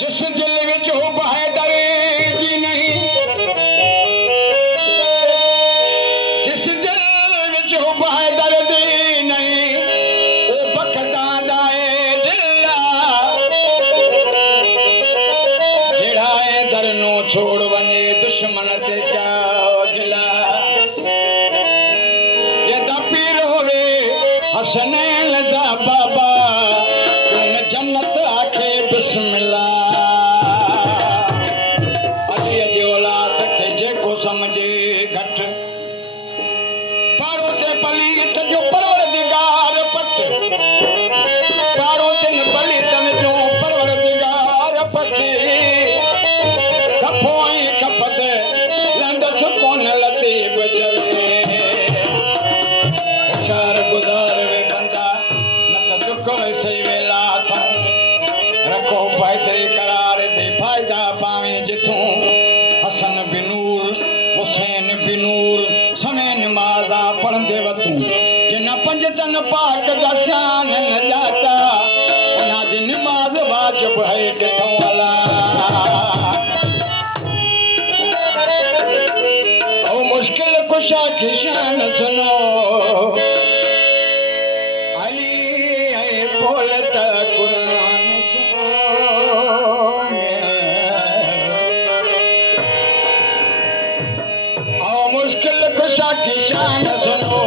जिस दिल विच हो बहे दरे जी नहीं, जिस दिल विच हो बहे दर्द नहीं, वो बखदा दाए दिला जेड़ा ए दर नो छोड़ वने दुश्मन ते क्या गिला। ये दा पीर होवे हसनैन दा बाबा तुम जन्नत आखे बिस्मिल्लाह। अली जे औलाद खे जेको समझे घट, पारो ते पलीत जो परवरदिगार पट, पारो तिन पलीतन जो परवरदिगार पट। खपोई खपत लंदस कोन लतीब चवे, होशियार गुज़ार वे बंदा न त दुख में सही वेला था। रखो फायदे करार दे फायदा पावे जिथों, हसन बिनूर हुसैन बिनूर समय नमाज़ा पढ़ंदे वतूं। जिन पंज तन पाक दा शान न जाता, उन्हां दी नमाज़ वाजिब है किथों अला। ओ मुश्किल कुशा की शान सुनो, अली है बोलत कुरान सुनो। ओ मुश्किल कुशा की शान सुनो,